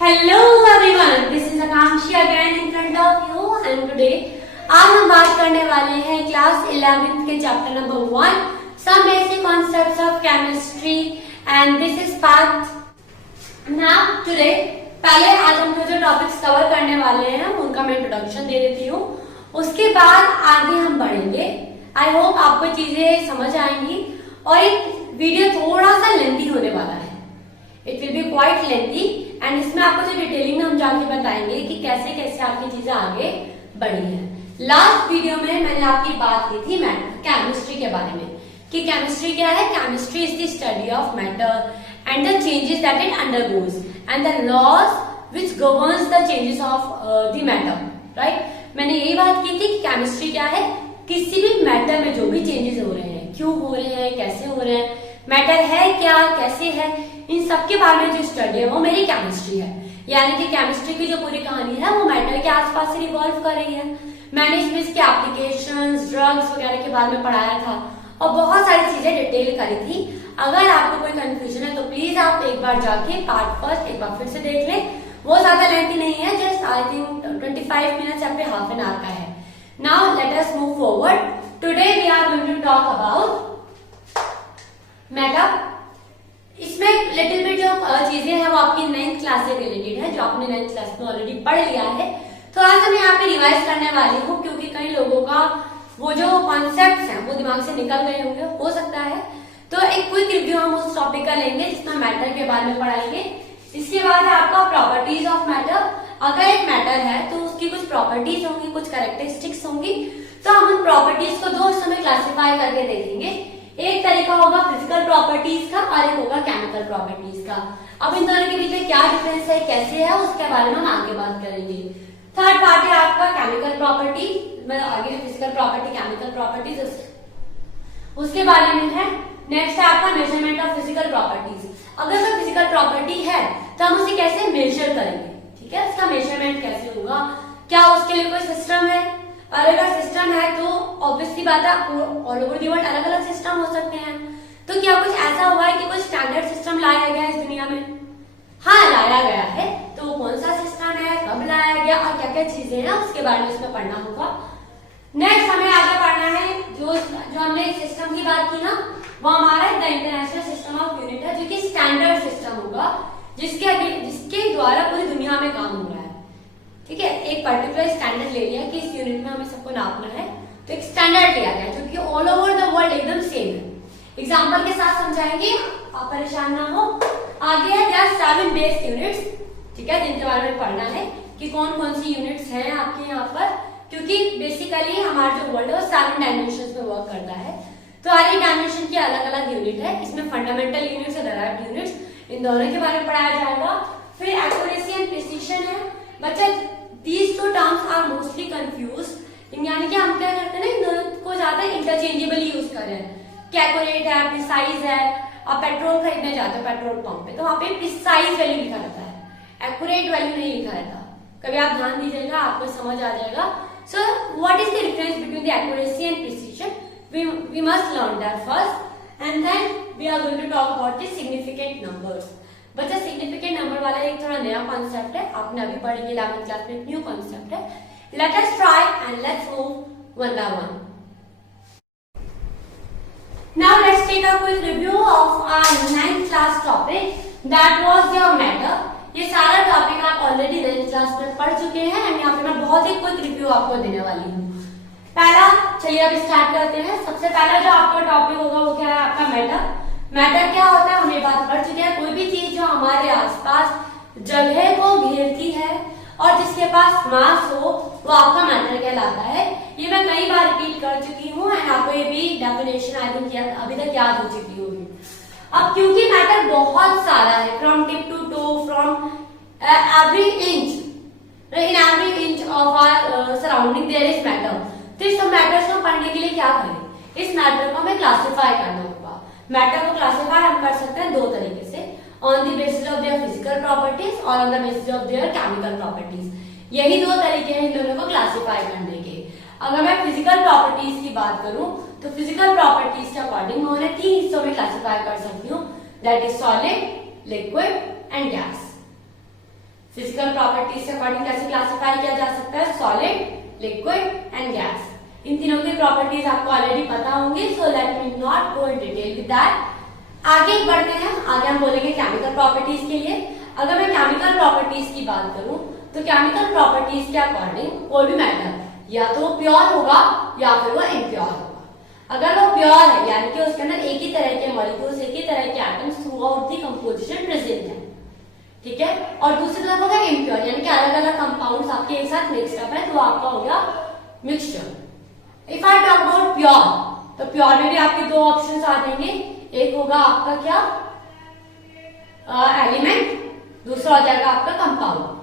Hello everyone, this is Akankshi again in front of you and today आज हम बात करने वाले हैं क्लास 11th के chapter number 1 some basic concepts of chemistry and this is part. Now today पहले आज हम जो टॉपिक्स कवर करने वाले हैं उनका मैं इंट्रोडक्शन दे देती हूँ, उसके बाद आगे हम बढ़ेंगे। आई होप आपको चीजें समझ आएंगी और एक वीडियो थोड़ा सा लेंथी होने वाला है। It will be quite lengthy and इसमें आपको जो डिटेलिंग हम जाके बताएंगे कि कैसे कैसे आपकी चीजें आगे बढ़ी है। लास्ट वीडियो में मैंने आपकी बात की थी केमिस्ट्री के बारे में कि केमिस्ट्री क्या है। Chemistry is the study of matter and the changes that it undergoes and the laws which governs the changes of the matter, right. मैंने यही बात की थी कि केमिस्ट्री क्या है, किसी भी मैटर में जो भी चेंजेस हो रहे हैं, क्यों हो रहे हैं, कैसे हो रहे हैं, मैटर है क्या, कैसे है, इन सब के बारे में जो स्टडी है वो मेरी केमिस्ट्री है। यानी कि केमिस्ट्री की जो पूरी कहानी है वो मैटर के आसपास से रिवॉल्व कर रही है। मैंने इसमें इसके एप्लीकेशंस, ड्रग्स वगैरह के बारे में पढ़ाया था और बहुत सारी चीजें डिटेल करी थी। अगर आपको कोई कंफ्यूजन है तो प्लीज आप एक बार जाके पार्ट फर्स्ट एक बार फिर से देख लें। वो ज्यादा लेंथी नहीं है, जस्ट आई थिंक 25 मिनट्स या फिर हाफ एन आवर का है। Now let us move forward. Today we are going to talk about matter. इसमें लिटिल बिट जो चीजें हैं वो आपकी 9th क्लास से रिलेटेड है, जो आपने 9th क्लास में ऑलरेडी पढ़ लिया है। थोड़ा सा मैं यहाँ पे रिवाइज करने वाली हूँ क्योंकि कई लोगों का वो जो कॉन्सेप्ट्स हैं वो दिमाग से निकल गए होंगे, हो सकता है। तो एक क्विक रिव्यू हम उस टॉपिक का लेंगे जिसमें मैटर के बारे में पढ़ाएंगे। इसके बाद है आपका प्रॉपर्टीज ऑफ मैटर। अगर एक मैटर है तो उसकी कुछ प्रॉपर्टीज होंगी, कुछ कैरेक्टरिस्टिक्स होंगी, तो हम उन प्रॉपर्टीज को दो हिस्सों में क्लासिफाई करके देखेंगे। एक तरीका होगा फिजिकल प्रॉपर्टीज का और एक होगा केमिकल प्रॉपर्टीज का। अब इन दोनों के बीच में क्या डिफरेंस है, कैसे है, उसके बारे में हम आगे बात करेंगे। थर्ड पार्ट है आपका केमिकल प्रॉपर्टी, मतलब आगे फिजिकल प्रॉपर्टी, केमिकल प्रॉपर्टीज उसके बारे में है। नेक्स्ट है आपका मेजरमेंट ऑफ फिजिकल प्रॉपर्टीज। अगर कोई फिजिकल प्रॉपर्टी है तो हम उसे कैसे मेजर करेंगे, ठीक है, उसका मेजरमेंट कैसे होगा, क्या उसके लिए कोई सिस्टम है, और अगर सिस्टम है तो ऑब्वियसली बात है ऑल ओवर द वर्ल्ड अलग अलग सिस्टम हो सकते हैं। तो क्या कुछ ऐसा हुआ है कि कुछ स्टैंडर्ड सिस्टम लाया गया है इस दुनिया में? हाँ, लाया गया है। तो वो कौन सा सिस्टम है, कब लाया गया और क्या क्या चीजें हैं उसके बारे में इसमें पढ़ना होगा। नेक्स्ट हमें आगे पढ़ना है जो हमने सिस्टम की बात की ना, वो हमारा the international system of unit है, जो कि स्टैंडर्ड सिस्टम होगा जिसके द्वारा पूरी दुनिया में काम हो रहा है। ठीक है, एक पर्टिकुलर स्टैंडर्ड ले लिया कि इस यूनिट में हमें सबको नापना है, तो एक स्टैंडर्ड लिया गया जो कि ऑल ओवर द वर्ल्ड एकदम सेम है। एग्जांपल के साथ समझाएंगे, आप परेशान ना हो। आगे है देयर आर 7 बेस यूनिट्स, ठीक है, जिनके बारे में पढ़ना है कि कौन कौन सी यूनिट्स हैं आपके यहाँ पर, क्योंकि बेसिकली हमारा जो वर्ल्ड है वो 7 डायमेंशन में वर्क करता है। तो हर एक डायमेंशन की अलग अलग यूनिट है। इसमें फंडामेंटल यूनिट्स और डेराइव्ड यूनिट्स, इन दोनों के बारे में पढ़ाया जाएगा। फिर एक्यूरेसी एंड प्रिसिशन है। बच्चा these two terms are mostly confused, यानी कि हम क्या करते हैं ना, इन दोनों को ज्यादा इंटरचेंजेबली यूज कर रहे हैं कि एक्यूरेट है, प्रिसाइज है। आप पेट्रोल खरीदने जाते हो पेट्रोल पंप पे तो वहां पे प्रिसाइज वैल्यू लिखा रहता है, एक्यूरेट वैल्यू नहीं लिखा रहता। कभी आप ध्यान दीजिएगा, आपको समझ आ जाएगा। So what is the difference between the accuracy and precision, we must learn that first and then we are going to talk about the significant numbers. बच्चा सिग्निफिकेंट नंबर वाला एक थोड़ा नया कॉन्सेप्ट है, आपने अभी पढ़ेंगे 11th क्लास में, न्यू कॉन्सेप्ट है। Let us try and let's move one by one. Now let's take a quick review of our 9th class topic that was your matter. ये सारा टॉपिक आप ऑलरेडी 9th क्लास में पढ़ चुके हैं and यहाँ पे मैं बहुत ही क्विक रिव्यू आपको देने वाली हूँ। पहला, चलिए अब स्टार्ट करते हैं। सबसे पहला जो आपका टॉपिक होगा वो क्या है, आपका मैटर। मैटर क्या होता है, हमने बात कर चुके हैं। कोई भी चीज जो हमारे आसपास जगह को घेरती है और जिसके पास मास हो वो आपका मैटर कहलाता है। ये मैं कई बार रिपीट कर चुकी हूँ एंड आपको ये भी डेफिनेशन आई थिंक अभी तक याद हो चुकी होगी। अब क्योंकि मैटर बहुत सारा है, from tip to toe, from every inch, in every inch of our surrounding there is matter. तो इस सब मैटर्स को पढ़ने के लिए क्या करें, इस मैटर को हमें क्लासिफाई करना होगा। मैटर को क्लासिफाई हम कर सकते हैं दो तरीके से, on the basis of their physical properties और on the basis of their chemical properties. यही दो तरीके हैं इन दोनों को क्लासिफाई करने के। अगर मैं फिजिकल प्रॉपर्टीज की बात करूं तो फिजिकल प्रॉपर्टीज के अकॉर्डिंग मैं उन्हें 3 हिस्सों में क्लासिफाई कर सकती हूँ, that is solid, liquid and gas. Physical properties के अकॉर्डिंग कैसे क्लासिफाई किया जा सकता है, सॉलिड, लिक्विड एंड गैस। इन तीनों की प्रॉपर्टीज आपको ऑलरेडी पता होंगी, so let me not go in detail with that. आगे बढ़ते हैं, आगे हम बोलेंगे केमिकल प्रॉपर्टीज के लिए। अगर मैं केमिकल प्रॉपर्टीज की बात करूं तो केमिकल प्रॉपर्टीज के अकॉर्डिंग कोई भी मैटर या तो वो प्योर होगा या फिर वो इम्प्योर होगा। अगर वो प्योर है यानी कि उसके अंदर एक ही तरह के मॉलिक्यूल्स, एक ही तरह के atoms through out the composition present है, ठीक है। और दूसरी तरफ होगा इम्प्योर यानी कि अलग अलग कंपाउंड्स आपके एक साथ मिक्सड अप है, तो आपका हो गया mixture. If I talk about pure, तो प्योर में भी आपके दो ऑप्शंस आ जाएंगे, एक होगा आपका क्या एलिमेंट, दूसरा हो जाएगा आपका कंपाउंड।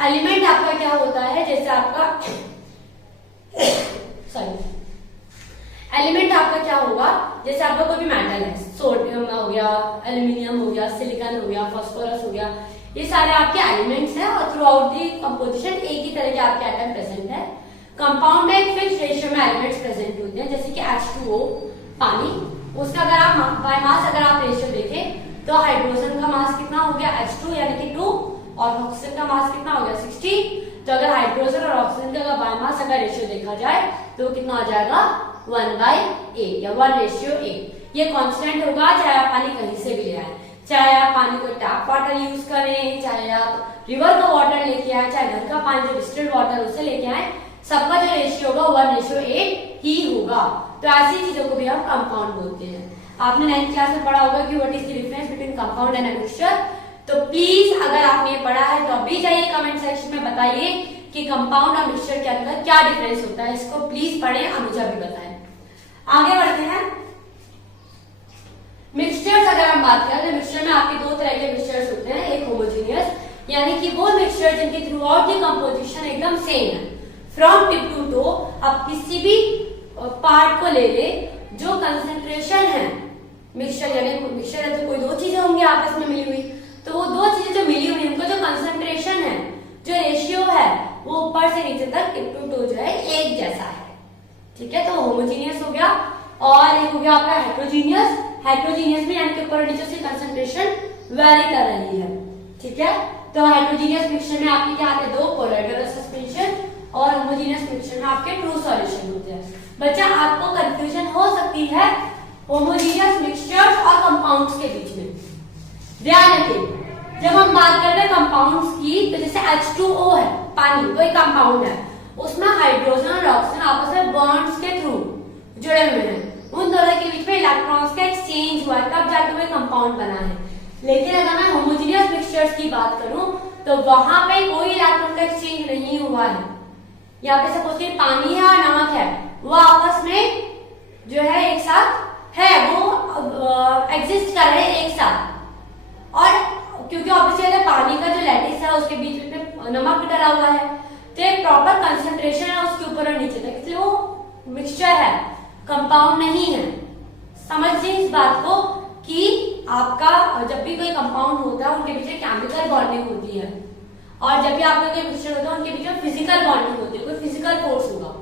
एलिमेंट आपका क्या होता है, जैसे आपका सॉरी एलिमेंट आपका क्या होगा, जैसे आपका कोई भी मेटल है, सोडियम हो गया, एल्यूमिनियम हो गया, सिलिकॉन हो गया, फास्फोरस हो गया, ये सारे आपके एलिमेंट्स हैं और थ्रू आउट दी कंपोजिशन एक ही तरह के आपके एटम प्रेजेंट है। कंपाउंड में एक फिक्स रेशियो में एलिमेंट्स प्रेजेंट होते हैं, जैसे कि H2O पानी, उसका अगर आप बाय मास अगर आप रेशियो देखें तो हाइड्रोजन का मास कितना हो गया H2 यानी कि 2 और ऑक्सीजन का मास कितना हो गया 60। तो अगर हाइड्रोजन और ऑक्सीजन का बाय मास अगर रेशियो देखा जाए तो कितना हो जाएगा 1/8 या 1:8। ये कांस्टेंट होगा चाहे आप पानी कहीं से भी ले आए, चाहे आप पानी को टैप वाटर यूज करें, चाहे आप रिवर का वाटर लेके आए, चाहे घर का पानी जो डिस्टिल्ड वाटर उसे लेके आए, सबका जो रेशियो होगा 1:8 ही होगा। तो ऐसी चीजों को भी हम कंपाउंड बोलते हैं। आपने 9th क्लास में पढ़ा होगा कि what is the difference between compound and mixture. तो प्लीज अगर आपने ये पढ़ा है तो अभी जाइए कमेंट सेक्शन में बताइए कि कंपाउंड और मिक्सचर के अंदर क्या डिफरेंस होता है, इसको प्लीज पढ़ें और मुझे भी बताएं। आगे बढ़ते हैं, मिक्सचर्स अगर हम बात करें तो मिक्सचर में आपके दो तरह के मिक्सचर्स होते हैं, एक होमोजेनियस यानी कि वो मिक्सचर जिनकी थ्रू आउट दी कंपोजिशन एकदम सेम है फ्रॉम टिप टू टो। आप किसी भी पार्ट को ले ले, जो कंसेंट्रेशन है मिक्सचर यानी मिक्सचर है तो कोई दो चीजें होंगी आपस में मिली हुई, तो वो दो चीजें जो मिली हुई उनका जो कंसेंट्रेशन है, जो रेशियो है, वो ऊपर से नीचे तक टिप टू टो जो है एक जैसा है, ठीक है। तो होमोजीनियस हो गया और एक हो गया आपका हेट्रोजीनियस। हेट्रोजीनियस में यानी कि ऊपर और नीचे से कंसेंट्रेशन वेरी कर रही है, ठीक है। तो हेट्रोजीनियस मिक्सचर में आपके क्या आते हैं, दो कोलाइडल सस्पेंशन, और होमोजीनियस मिक्सचर में आपके ट्रू सॉल्यूशन होते हैं। बच्चा आपको कंफ्यूजन हो सकती है होमोजीनियस मिक्सचर्स और कंपाउंड्स के बीच में। ध्यान रखिए जब हम बात करते हैं कंपाउंड्स की, तो जैसे H2O है पानी, कोई कंपाउंड है, उसमें हाइड्रोजन और ऑक्सीजन आपस में बॉन्ड्स के थ्रू जुड़े हुए हैं, उन दोनों के बीच में इलेक्ट्रॉन्स का एक्सचेंज हुआ है, तब जाके वो कंपाउंड बना है। लेकिन अगर मैं होमोजीनियस मिक्सचर्स की बात करूं तो वहां पे कोई इलेक्ट्रॉन का एक्सचेंज नहीं हुआ है। यहाँ पे सपोज कि पानी है और नमक है, वो आपस में जो है एक साथ है, वो एग्जिस्ट कर रहे हैं एक साथ। और क्योंकि ऑब्वियसली अगर पानी का जो लैटिस है उसके बीच में नमक भी डला हुआ है, तो एक प्रॉपर कंसंट्रेशन है उसके ऊपर और नीचे तक, इसलिए वो मिक्सचर है, कंपाउंड नहीं है। समझिए इस बात को कि आपका जब भी कोई कंपाउंड होता है उनके बीच में केमिकल बॉन्डिंग होती है, और जब भी आपका कोई मिक्सचर होता है उनके बीच में फिजिकल बॉन्डिंग होती है, कोई फिजिकल फोर्स होगा,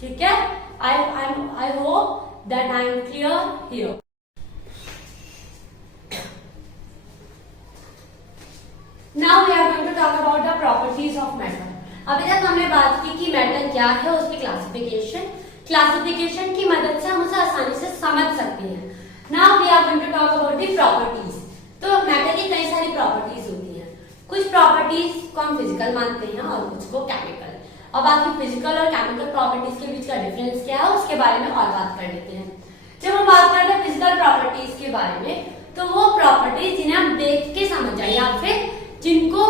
ठीक है। I hope that I am clear here. Now we are going to talk about the properties of metal. अभी तक हमने बात की कि मेटल क्या है, उसकी क्लासिफिकेशन की मदद से हम उसे आसानी से समझ सकते हैं। Now we are going to talk about the properties. तो मेटल की कई सारी प्रॉपर्टीज होती हैं, कुछ प्रॉपर्टीज को हम फिजिकल मानते हैं और कुछ को केमिकल। अब बाकी फिजिकल और केमिकल प्रॉपर्टीज के बीच का डिफरेंस क्या है उसके बारे में और बात कर लेते हैं। जब हम बात करते हैं फिजिकल प्रॉपर्टीज के बारे में, तो वो प्रॉपर्टीज जिन्हें हम देख के समझ जाए या फिर जिनको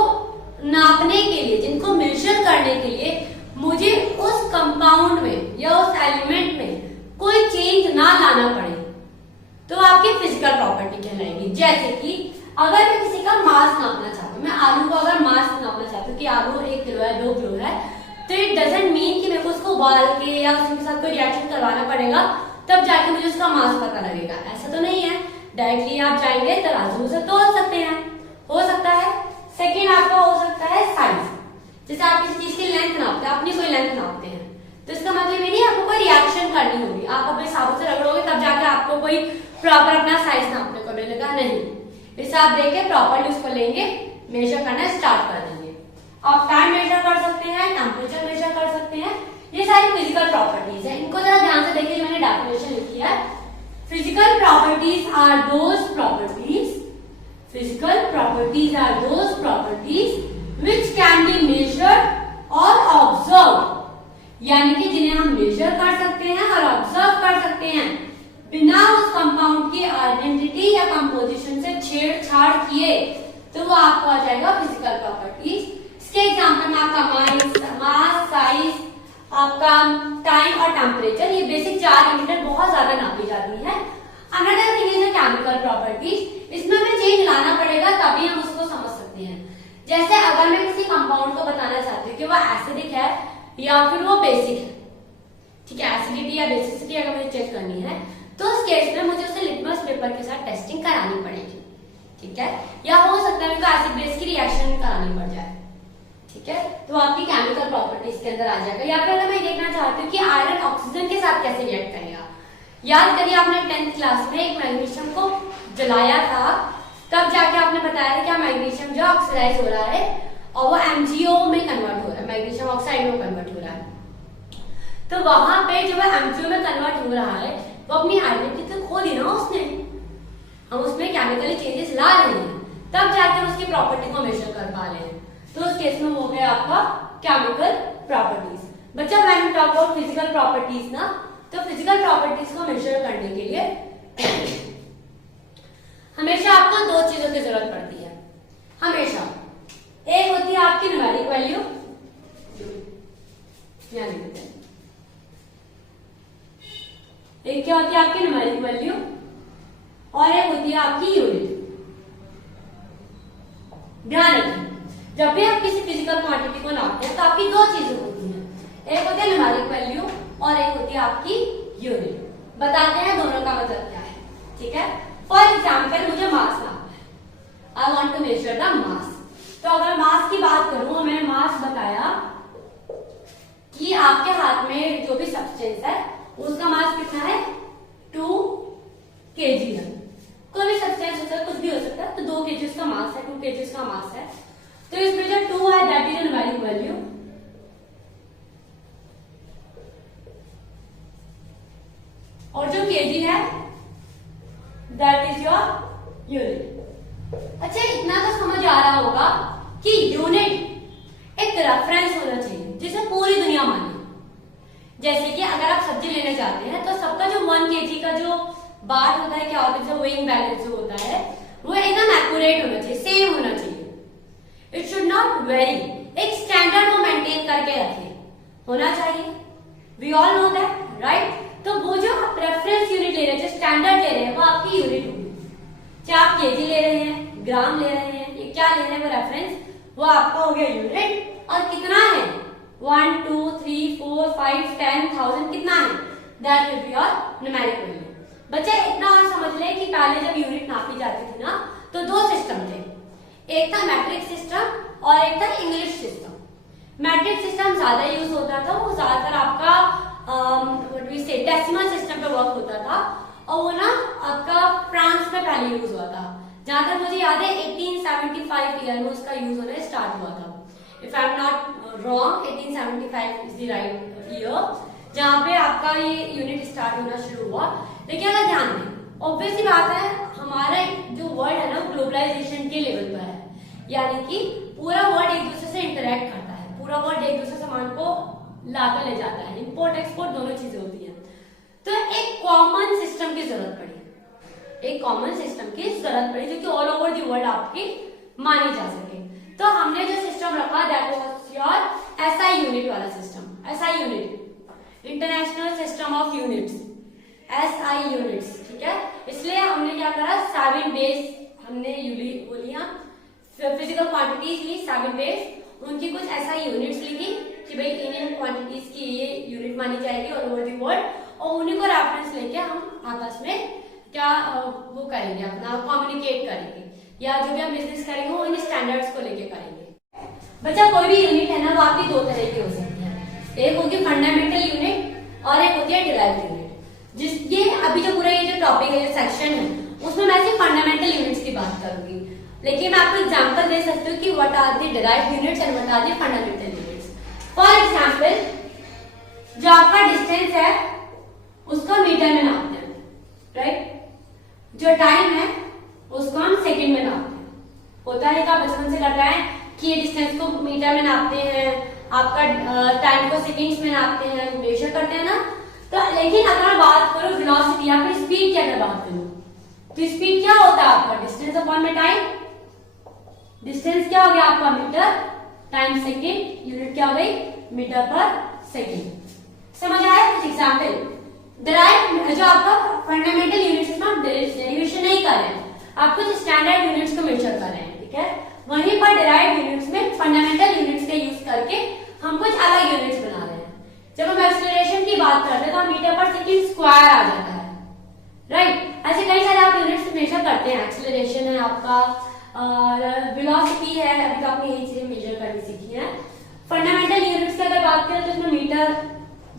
नापने के लिए, जिनको मेजर करने के लिए मुझे उस कंपाउंड में या उस एलिमेंट में कोई चेंज ना लाना पड़े, तो आपकी फिजिकल प्रॉपर्टी कहलाएगी। जैसे कि अगर मैं किसी का मास नापना चाहता हूँ, मैं आलू को अगर मास नापना चाहती हूँ कि आलू 1 किलो है 2 किलो है, तो इट डजंट मीन कि मेरे को उसको उबाल के या उसके साथ कोई रिएक्शन करवाना पड़ेगा तब जाके मुझे उसका मास पता लगेगा, ऐसा तो नहीं है। डायरेक्टली आप जाएंगे तराजू से तोल सकते हैं, हो सकता है। सेकेंड आपका हो सकता है साइज, जैसे आप किसी चीज की लेंथ नापते हैं, अपनी कोई लेंथ नापते हैं, तो इसका मतलब ये नहीं आपको कोई रिएक्शन करनी होगी, आप अपने साबुन से रगड़ोगे तब जाके आपको कोई प्रॉपर अपना साइज नापने को मिलेगा, नहीं। इसे आप देखे प्रॉपरली उसको लेंगे, मेजर करना स्टार्ट कर देंगे, आप टाइम मेजर कर सकते हैं, टेम्परेचर मेजर कर सकते हैं, ये सारी फिजिकल प्रॉपर्टीज है। इनको जरा ध्यान से देखिए, जो मैंने डेफिनेशन लिखी है। Physical properties are those properties, physical properties are those properties which can be measured और ऑब्जर्व, यानी कि जिन्हें हम मेजर कर सकते हैं और ऑब्जर्व कर सकते हैं बिना उस कंपाउंड की आइडेंटिटी या कंपोजिशन से छेड़छाड़ किए, तो वो आपको आ जाएगा फिजिकल प्रॉपर्टीज। इसके एग्जांपल में आपका मास, साइज, आपका टाइम और टेम्परेचर, ये बेसिक 4 यूनिट बहुत ज्यादा नापी जाती है। Another thing is chemical properties, इसमें हमें चेंज लाना पड़ेगा तभी हम उसको समझ सकते हैं। जैसे अगर मैं किसी कंपाउंड को बताना चाहती हूँ कि वो एसिडिक है या फिर वो बेसिक है, ठीक है, एसिडिटी या बेसिसिटी अगर मुझे चेक करनी है तो उस केस में मुझे उसे लिटमस पेपर के साथ टेस्टिंग करानी पड़ेगी, ठीक है, या हो सकता है उनको एसिड बेस की रिएक्शन करानी पड़ जाए, ठीक है, तो आपकी केमिकल प्रॉपर्टीज के अंदर आ जाएगा। या फिर अगर मैं देखना चाहती हूँ कि आयरन ऑक्सीजन के साथ कैसे रिएक्ट करेगा, याद करिए आपने 10th क्लास में एक मैग्नीशियम को जलाया था, तब जाके आपने बताया कि मैग्नीशियम जो ऑक्सीडाइज हो रहा है और वो MgO में कन्वर्ट हो रहा है, मैग्नीशियम ऑक्साइड में कन्वर्ट हो रहा है। तो वहां पे जो है MgO में कन्वर्ट हो रहा है, वो अपनी आइडेंटिटी तो खो दी ना उसने, हम उसमें केमिकली चेंजेस ला रहे हैं, तब जाके उसकी प्रॉपर्टी को मेजर कर पा रहे हैं, तो उस केस में हो गया आपका केमिकल प्रॉपर्टीज। बच्चा when we talk about physical properties ना, तो फिजिकल प्रॉपर्टीज को मेजर करने के लिए हमेशा आपको 2 चीजों की जरूरत पड़ती है, हमेशा। एक होती है आपकी न्यूमेरिक वैल्यू, एक क्या होती है आपकी न्यूमेरिक वैल्यू और एक होती है आपकी यूनिट। ध्यान रखिए, जब भी आप किसी फिजिकल क्वांटिटी को नापते हैं तो आपकी 2 चीजें होती हैं, एक होती है न्यूमेरिक वैल्यू और एक होती है आपकी यूनिट। बताते हैं दोनों का मतलब क्या है, ठीक है। फॉर एग्जाम्पल मुझे मास नापना है, I want to measure the mass. तो अगर मास की बात करूं, मैंने मास बताया कि आपके हाथ में जो भी सब्सटेंस है उसका मास कितना है, 2 kg है। कोई भी सब्सटेंस हो सकता है, कुछ भी हो सकता है, तो 2 kg उसका मास है, 2 kg उसका मास है। तो इसमें जो 2 है दैट इज न्यूमेरिक वैल्यू, और जो kg है दैट इज योर यूनिट। अच्छा, इतना तो समझ आ रहा होगा कि यूनिट एक रेफरेंस होना चाहिए जिसे पूरी दुनिया माने। जैसे कि अगर आप सब्जी लेने जाते हैं तो सबका जो 1 kg का जो बात होता है, क्या होता है, जो वेइंग बैलेंस जो होता है वो एकदम एक्यूरेट होना चाहिए, सेम होना चाहिए, इट शुड नॉट वेरी, एक स्टैंडर्ड को मेंटेन करके रखे होना चाहिए। We all know that, right. तो वो जो आप रेफरेंस यूनिट ले रहे हैं, जो स्टैंडर्ड ले रहे हैं, वो आपकी यूनिट होगी। चाहे आप kg ले रहे हैं, ग्राम ले रहे हैं, ये क्या ले रहे हैं, वो रेफरेंस, वो आपका हो गया यूनिट। और कितना है, 1 2 3 4 5 10 1000 कितना है, that will be your numeric value. बच्चे इतना और समझ ले कि पहले जब यूनिट नापी जाती थी ना, तो 2 सिस्टम थे, एक था मैट्रिक सिस्टम और एक था इंग्लिश सिस्टम। मैट्रिक सिस्टम ज्यादा यूज होता था, वो ज्यादातर आपका डेसिमल सिस्टम पे वर्क होता था, और वो ना आपका फ्रांस में पहले यूज हुआ था। जहां तक मुझे याद है 1875 ईयर में उसका यूज होना स्टार्ट हुआ था। If I am not wrong, 1875 is the right year जहां पे आपका ये यूनिट स्टार्ट होना शुरू हुआ। लेकिन अगर ध्यान दें, ऑब्वियसली बात है, हमारा जो वर्ल्ड है ना ग्लोबलाइजेशन के लेवल पर है, यानी कि पूरा वर्ल्ड एक दूसरे से इंटरेक्ट करता है, पूरा वर्ल्ड एक दूसरे सामान को लाकर ले जाता है, इंपोर्ट एक्सपोर्ट दोनों चीजें होती हैं। तो एक कॉमन सिस्टम की जरूरत पड़ी, एक कॉमन सिस्टम की जरूरत पड़ी जो कि ऑल ओवर द वर्ल्ड आपकी मानी जा सके। तो हमने जो सिस्टम रखा that was your SI unit वाला system, SI unit, international system of units, SI units, ठीक है। इसलिए हमने क्या करा, 7 बेस हमने बोलियां फिजिकल क्वांटिटीज ली, 7 बेस, उनकी कुछ एसआई यूनिट्स लिखी कि भाई इन क्वांटिटीज की ये यूनिट मानी जाएगी ऑल ओवर द वर्ल्ड, और उन्हीं को रेफरेंस लेके हम आपस में क्या वो करेंगे, अपना कम्युनिकेट करेंगे, या जो भी हम बिजनेस करेंगे वो इन स्टैंडर्ड्स को लेके करेंगे। बच्चा कोई भी यूनिट है ना, वो आपकी 2 तरह की हो सकती है, एक होगी फंडामेंटल यूनिट और एक होती है डिराइव्ड यूनिट। ये अभी जो पूरा ये जो टॉपिक है, जो सेक्शन है, उसमें मैं सिर्फ फंडामेंटल यूनिट्स की बात करूंगी। लेकिन मैं आपको एग्जांपल दे सकती हूँ कि what are the derived units and what are the fundamental units. For example जो आपका डिस्टेंस है उसको मीटर में नापते हैं, राइट। जो टाइम है उसको हम सेकंड में नापते हैं। होता है क्या, बचपन से करता है कि ये डिस्टेंस को मीटर में नापते हैं, आपका टाइम को सेकंड्स में नापते हैं, मेजर करते हैं ना। तो लेकिन अगर मैं बात करूं वेलोसिटी या फिर स्पीड की अगर बात करूं तो स्पीड क्या होता है आपका, डिस्टेंस अपॉन में टाइम। डिस्टेंस क्या हो गया आपका मीटर, टाइम सेकंड, यूनिट क्या हो गई मीटर पर सेकंड। समझ आया। कुछ एग्जांपल डिराइव जो आपका फंडामेंटल यूनिट्स में डेरिवेशन नहीं कर रहे हैं, आप कुछ स्टैंडर्ड यूनिट्स को मेजर कर रहे हैं, ठीक है। वहीं पर डिराइव यूनिट्स में फंडामेंटल यूनिट्स का यूज करके हम कुछ अलग यूनिट्स बना रहे हैं। जब हम एक्सीलरेशन की बात करते हैं तो मीटर पर सेकंड स्क्वायर आ जाता है, राइट। ऐसे कई सारे आप यूनिट्स मेजर करते हैं, एक्सीलरेशन है आपका, वेलोसिटी है, अभी तो आपने यही चीजें मेजर करनी सीखी है। फंडामेंटल यूनिट्स की अगर बात करें तो इसमें मीटर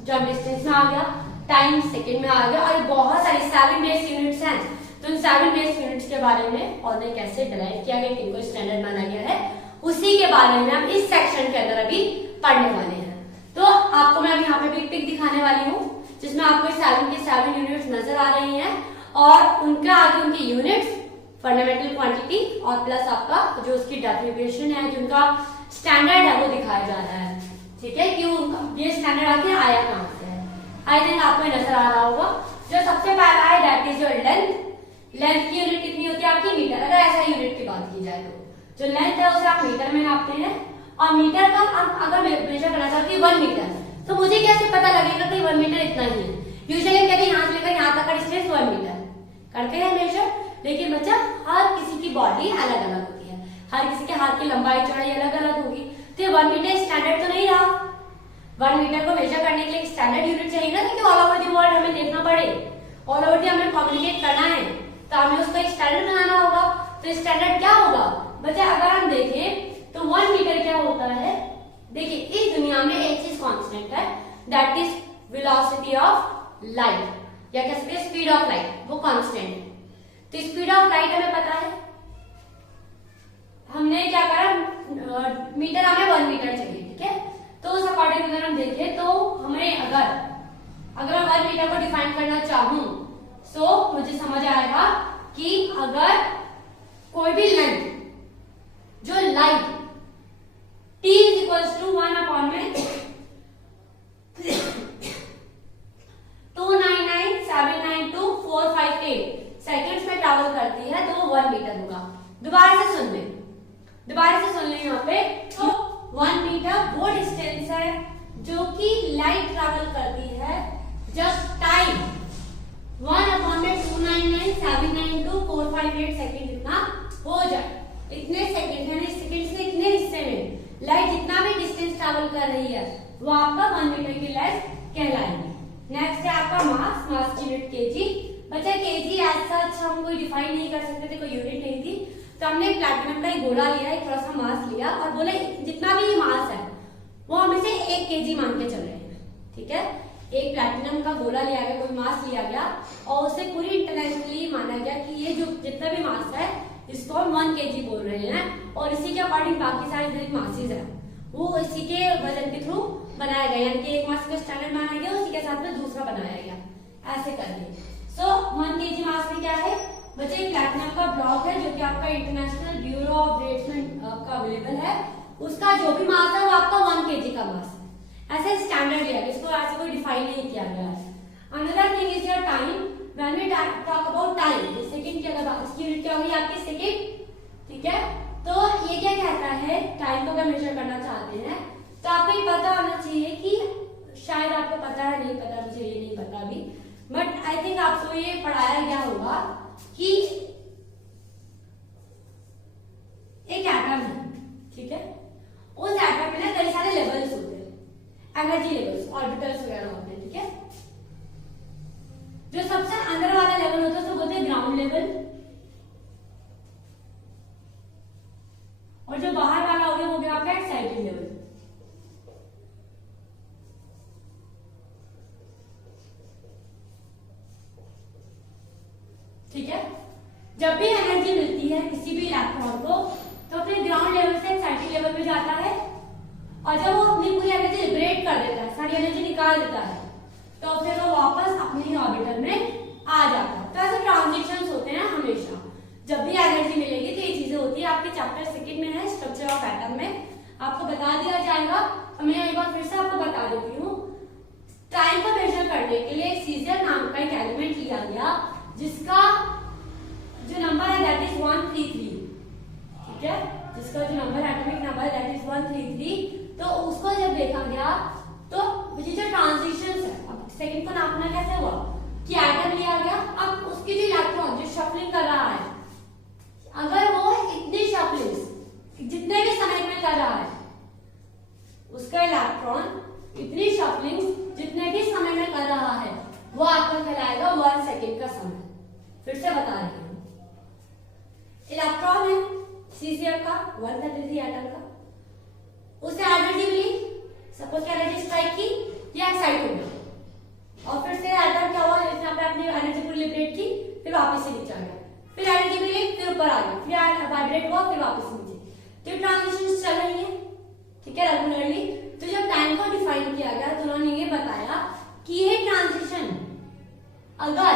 जब डिस्टेंस में आ गया, टाइम सेकंड में आ गया, और बहुत सारी 7 बेस यूनिट्स हैं। तो इन 7 बेस यूनिट्स के बारे में और कैसे डिराइव किया गया, किनको स्टैंडर्ड माना गया है, उसी के बारे में हम इस सेक्शन के अंदर अभी पढ़ने वाले हैं। तो आपको मैं अभी यहाँ पे पिक दिखाने वाली हूँ जिसमें आपको 7 की 7 यूनिट्स नजर आ रही हैं, और उनके आगे उनकी यूनिट्स, फंडामेंटल क्वांटिटी और प्लस आपका जो उसकी डेरिवेशन है, जिनका स्टैंडर्ड है वो दिखाया जा रहा है, ठीक है। क्यों ये स्टैंडर्ड आके आया कहां से है, आई थिंक आपको नजर आ रहा होगा। जो सबसे पहला है that is your length. Length की यूनिट कितनी होती है आपकी, मीटर। अगर ऐसा यूनिट की बात की जाए तो जो लेंथ है उसे आप मीटर में नापते हैं, और मीटर का आप अगर मेजर करना चाहते हैं 1 मीटर, तो मुझे कैसे पता लगेगा कि 1 मीटर इतना ही है। यूजुअली हम कहते हैं यहाँ से लेकर यहाँ तक का डिस्टेंस 1 मीटर करते हैं मेजर, लेकिन बच्चा हर किसी की बॉडी अलग अलग होती है, हर किसी के हाथ की लंबाई चौड़ाई अलग अलग होगी। तो ये 1 मीटर स्टैंडर्ड तो नहीं रहा। 1 मीटर को मेजर करने के लिए स्टैंडर्ड यूनिट चाहिए ना, कि ऑल ओवर द वर्ल्ड हमें देखना पड़े, ऑल ओवर द हमें कम्युनिकेट करना है, तो हमें उसको एक स्टैंडर्ड बनाना होगा। तो स्टैंडर्ड क्या होगा बच्चा, अगर हम देखें तो 1 मीटर क्या होता है। देखिए इस दुनिया में एक चीज कांस्टेंट है, that is velocity of light, या कह सकते हैं स्पीड ऑफ लाइट, वो कांस्टेंट है। तो स्पीड ऑफ लाइट हमें पता है, हमने क्या करा, मीटर हमें 1 मीटर चाहिए, ठीक है। तो उस अकॉर्डिंग अगर हम देखें तो हमें अगर मैं 1 मीटर को डिफाइन करना चाहूं तो मुझे समझ आएगा कि अगर कोई भी लेंथ जो light t equals to 1 upon में 299792458 सेकंड्स में ट्रैवल करती है, तो वो 1 मीटर होगा। दोबारा से सुन ले यहाँ पे, तो 1 मीटर वो डिस्टेंस है जो कि लाइट ट्रैवल करती है जस्ट टाइम 1 अपॉन में 299792458 सेकंड जितना हो जाए। इतने सेकंड यानी सेकंड से इतने हिस्से में लाइट जितना भी डिस्टेंस ट्रैवल कर रही है वो आपका 1 मीटर की लेंथ कहलाएगी। नेक्स्ट है आपका मास की यूनिट केजी। बच्चा केजी एज सच हम कोई डिफाइन नहीं कर सकते थे, कोई यूनिट नहीं थी, तो हमने प्लैटिनम का एक गोला लिया, एक थोड़ा सा मास लिया और बोले जितना भी मास है वो हम इसे 1 केजी मान के चल रहे हैं, ठीक है। एक प्लैटिनम का गोला लिया गया, कोई मास लिया गया और उसे पूरी इंटरनेशनली माना गया कि ये जो जितना भी मास है इसको हम 1 केजी बोल रहे हैं, और इसी के अकॉर्डिंग बाकी सारे जो मासेस है वो इसी के वजन के थ्रू बनाया गया, यानी कि एक मास का स्टैंडर्ड माना गया, उसी के साथ में दूसरा बनाया गया, ऐसे करके। सो 1 केजी मास में क्या है बच्चे, प्लैटिनम का ब्लॉक है जो कि आपका इंटरनेशनल ब्यूरो ऑफ रेट्स में आपका अवेलेबल है, उसका जो भी मास है वो आपका 1 केजी का मास है। ऐसे स्टैंडर्ड लिया गया, इसको ऐसे कोई डिफाइन नहीं किया गया है। Another thing is your time. When we talk about time, second की अगर बात, इसकी यूनिट क्या होगी आपकी सेकंड, ठीक है। तो ये क्या कहता है, टाइम को अगर मेजर करना चाहते हैं तो आपको ये पता होना चाहिए कि शायद आपको पता है, नहीं पता, मुझे ये नहीं पता अभी, बट आई थिंक आपको ये पढ़ाया गया होगा कि एक एटम है, ठीक है। उस एटम में ना कई सारे लेवल्स होते हैं, एनर्जी लेवल्स, ऑर्बिटल्स वगैरह होते हैं, ठीक है। जो सबसे अंदर वाला लेवल होता है उसको बोलते हैं ग्राउंड लेवल, और जो बाहर वाला हो गया वो गया आपका एक्साइटेड लेवल। ठीक है। जब भी एनर्जी मिलती है किसी भी इलेक्ट्रॉन को तो अपने ग्राउंड लेवल से एक्साइटेड लेवल पे जाता है, और जब वो अपनी पूरी एनर्जी लिबरेट कर देता है, सारी एनर्जी निकाल देता है, तो फिर वो वापस अपने ही ऑर्बिटल में आ जाता है। तो ऐसे ट्रांजिशंस होते हैं हमेशा, जब भी एनर्जी मिलेगी तो ये चीजें होती है। आपके चैप्टर 2 में है स्ट्रक्चर ऑफ एटम में, आपको बता दिया जाएगा। मैं एक बार फिर से आपको बता देती हूँ। टाइम को मेजर करने के लिए सीजर नाम का एक एलिमेंट लिया गया जिसका जो नंबर है दैट इज 133, ठीक है, जिसका जो number atomic number that is 133। तो उसको जब देखा गया तो ये जो ट्रांजिशंस है, अब सेकंड को नापना कैसे हुआ कि एटम लिया गया, अब उसकी जो इलेक्ट्रॉन जो शफलिंग कर रहा है, अगर वो इतनी शफलिंग जितने भी समय में कर रहा है, उसका इलेक्ट्रॉन इतनी शफलिंग जितने भी समय में कर रहा है, वो आपका कहलाएगा 1 सेकेंड का समय। फिर से बता रही हूँ, इलेक्ट्रॉन है सीजीएफ का 133 एटम का, उसे एनर्जी मिली, सपोज एनर्जी स्ट्राइक की या एक्साइट हो गया, और फिर से एटम क्या हुआ, इसने अपनी एनर्जी पूरी लिबरेट की, फिर वापस से नीचे आ गया, फिर एनर्जी मिली, फिर ऊपर आ गया, फिर वाइब्रेट हुआ, फिर वापस नीचे। तो ट्रांजिशंस चल रही है, ठीक है, रेगुलरली। तो जब टाइम को डिफाइन किया गया तो उन्होंने ये बताया कि ये ट्रांजिशन अगर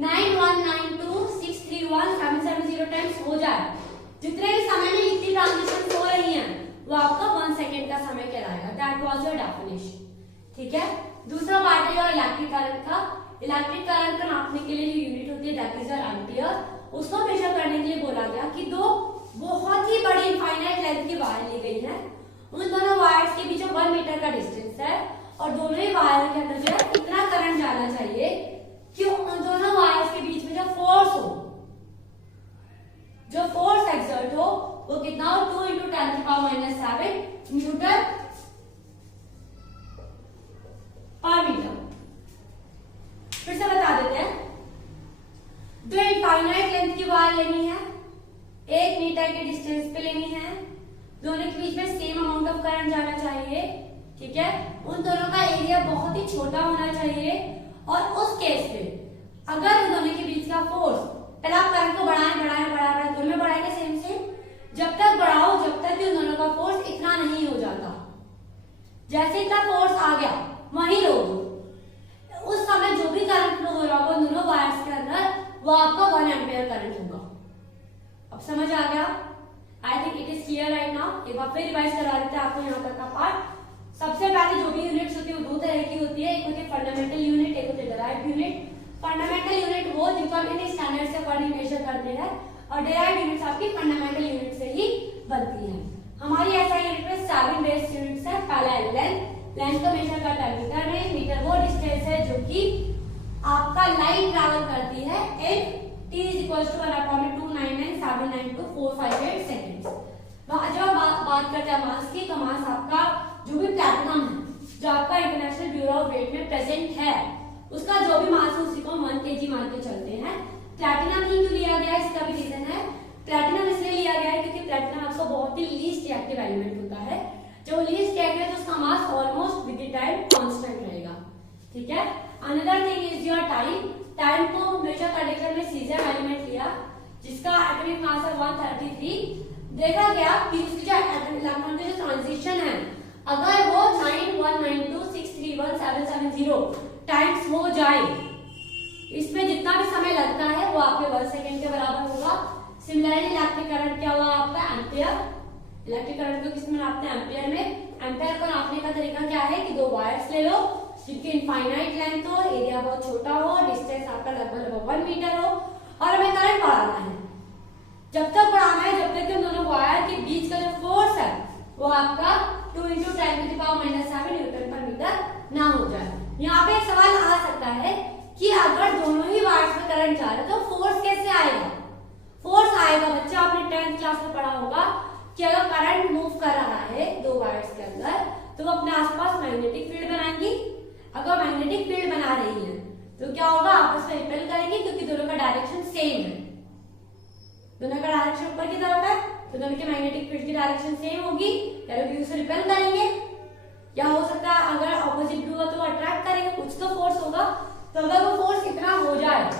9192631770 टाइम्स हो जाए, जितने भी समय में इतनी ट्रांजिशन हो रही हैं, वो आपका 1 सेकेंड का समय कहलाएगा। दैट वाज योर डेफिनेशन, ठीक है। दूसरा पार्ट है इलेक्ट्रिक करंट का। इलेक्ट्रिक करंट को नापने के लिए जो यूनिट होती है दैट इज योर एम्पियर। उसको मेजर करने के लिए बोला गया कि दो बहुत ही बड़ी इनफाइनाइट लेंथ की वायर ली गई है, उन दोनों वायर्स के बीच 1 मीटर का डिस्टेंस है, और दोनों ही वायर के अंदर जो है इतना करंट जाना चाहिए कि उन दोनों वायर्स के बीच में जो फोर्स हो, जो फोर्स एक्सर्ट हो, वो कितना हो, 2 × 10⁻⁷ न्यूटन पर मीटर। फिर से बता देते हैं, दो इनफाइनाइट लेंथ की वायर लेनी है, 1 मीटर के डिस्टेंस पे लेनी है, दोनों के बीच में सेम अमाउंट ऑफ करंट जाना चाहिए, ठीक है। उन दोनों का एरिया बहुत ही छोटा होना चाहिए, और उस केस पे अगर उन दोनों के बीच का फोर्स, पहले आप करंट को बढ़ाएं दोनों में बढ़ाएंगे सेम, जब तक बढ़ाओ जब तक उन दोनों का फोर्स इतना नहीं हो जाता। जैसे इतना फोर्स आ गया वहीं रोक, उस समय जो भी करंट फ्लो हो रहा होगा दोनों वायर्स के अंदर, वो आपका 1 एम्पियर करंट होगा। अब समझ आ गया? I think it is clear right now. एक बार फिर रिवाइज करा देते हैं आपको यहाँ तक का पार्ट। सबसे पहले जो भी यूनिट्स होती है वो 2 तरह की होती है, एक होती है फंडामेंटल यूनिट, एक होती है डिराइव्ड यूनिट। फंडामेंटल यूनिट वो जिनको हम इंडियन स्टैंडर्ड से अकॉर्डिंग मेजर करते हैं, और डिराइव्ड यूनिट्स आपकी फंडामेंटल यूनिट से ही बनती है। हमारी ऐसा यूनिट में 7 बेस्ड यूनिट्स है। पहला लेंथ को मेजर करता है मीटर में। मीटर वो डिस्टेंस है जो कि आपका लाइट ट्रैवल करती है इन t = 1/299792458 सेकेंड्स। जब बात करते हैं मास की, तो मास आपका जो भी प्लैटिनम है, जो आपका इंटरनेशनल ब्यूरो ऑफ वेट में प्रेजेंट है, उसका जो भी मास है उसी को 1 kg मान के चलते हैं। प्लैटिनम ही क्यों लिया गया, इसका भी रीजन है। प्लैटिनम इसलिए लिया गया है क्योंकि प्लैटिनम आपका बहुत ही लीस्ट रिएक्टिव एलिमेंट होता है। जो लीस्ट रिएक्टिव है तो उसका mass almost with the time constant रहेगा, ठीक है। Another thing is your time. Time को मेजर करने के लिए सीजर एलिमेंट लिया जिसका एटॉमिक मास है 133। देखा गया कि उसकी जो इलेक्ट्रॉन की जो ट्रांजिशन है, अगर वो 9192631770 टाइम्स हो जाए, इसमें जितना भी समय लगता है वो आपके 1 सेकेंड के बराबर होगा। सिमिलरली इलेक्ट्रिक करंट क्या हुआ आपका, एम्पियर। इलेक्ट्रिक करंट को किसमें नापते हैं, एम्पियर में। एम्पियर को नापने का तरीका क्या है कि 2 वायर्स ले लो जिनकी इनफाइनाइट लेंथ हो, एरिया बहुत छोटा हो, डिस्टेंस आपका लगभग 1 मीटर हो, और हमें करंट बढ़ाना है। जब तक बढ़ाना है जब तक कि दोनों वायर के बीच का जो फोर्स है वो आपका 2 × 10⁻⁷ न्यूटन पर मीटर ना हो जाए। यहाँ पे एक सवाल आ सकता है कि अगर दोनों ही वायर्स में करंट जा रहा है तो फोर्स कैसे आएगा। फोर्स आएगा, बच्चा आपने 10th क्लास में पढ़ा होगा कि अगर करंट मूव कर रहा है 2 वायर्स के अंदर तो वो अपने आसपास मैग्नेटिक फील्ड बनाएंगी। अगर मैग्नेटिक फील्ड बना रही है तो क्या होगा, आपस में रिपेल करेंगे क्योंकि दोनों का डायरेक्शन सेम है। दोनों का डायरेक्शन ऊपर की तरफ है तो दोनों की मैग्नेटिक फील्ड की डायरेक्शन सेम होगी, या एक दूसरे रिपेल करेंगे, या हो सकता है अगर ऑपोजिट ब्लू है तो अट्रैक्ट करेंगे, कुछ तो फोर्स होगा। तो अगर वो फोर्स इतना हो जाए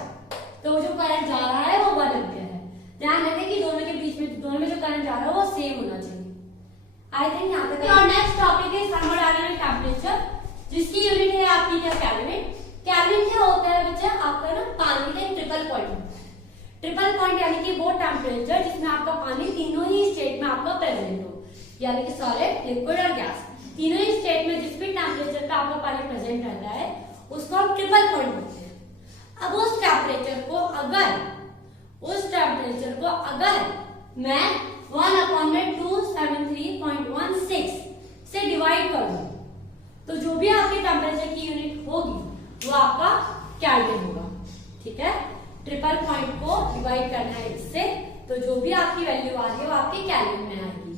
तो जो करंट जा रहा है वो 1 एम्पियर है। ध्यान रखें कि दोनों के बीच में, दोनों में जो करंट जा रहा है वो सेम होना चाहिए। आई थिंक यहाँ तक। और नेक्स्ट टॉपिक है थर्मोडायनामिक टेम्परेचर, जिसकी यूनिट है आपकी क्या, केल्विन। केल्विन क्या होता है बच्चा, आपका ना पानी का ट्रिपल पॉइंट। ट्रिपल पॉइंट यानी कि वो टेम्परेचर जिसमें आपका पानी तीनों ही स्टेट में आपका प्रेजेंट हो, यानी कि सॉलिड, लिक्विड और गैस, तीनों ही स्टेट में जिस भी टेम्परेचर पे आपका पानी प्रेजेंट रहता है उसको हम ट्रिपल पॉइंट बोलते हैं। अब उस टेम्परेचर को अगर मैं 1/273.16 से डिवाइड कर दूं तो जो भी आपकी टेम्परेचर की यूनिट होगी वो आपका केल्विन होगा। ठीक है, ट्रिपल पॉइंट को डिवाइड करना है इससे, तो जो भी आपकी वैल्यू आ रही है वो आपकी केल्विन में आएगी।